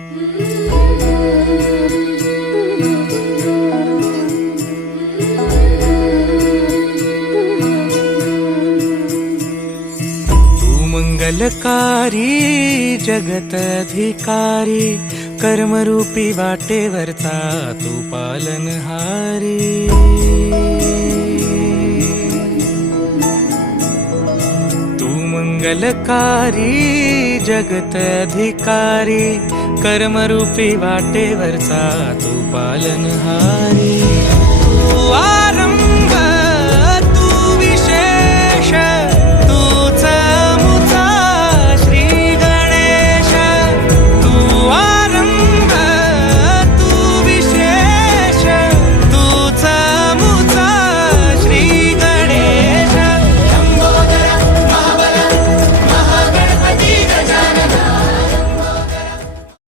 तू मंगलकारी जगत अधिकारी, कर्मरूपी वाटेवरचा तू पालनहारी। तू मंगलकारी जगत अधिकारी, कर्मरूपी वाटेवरचा तू पालनहारी।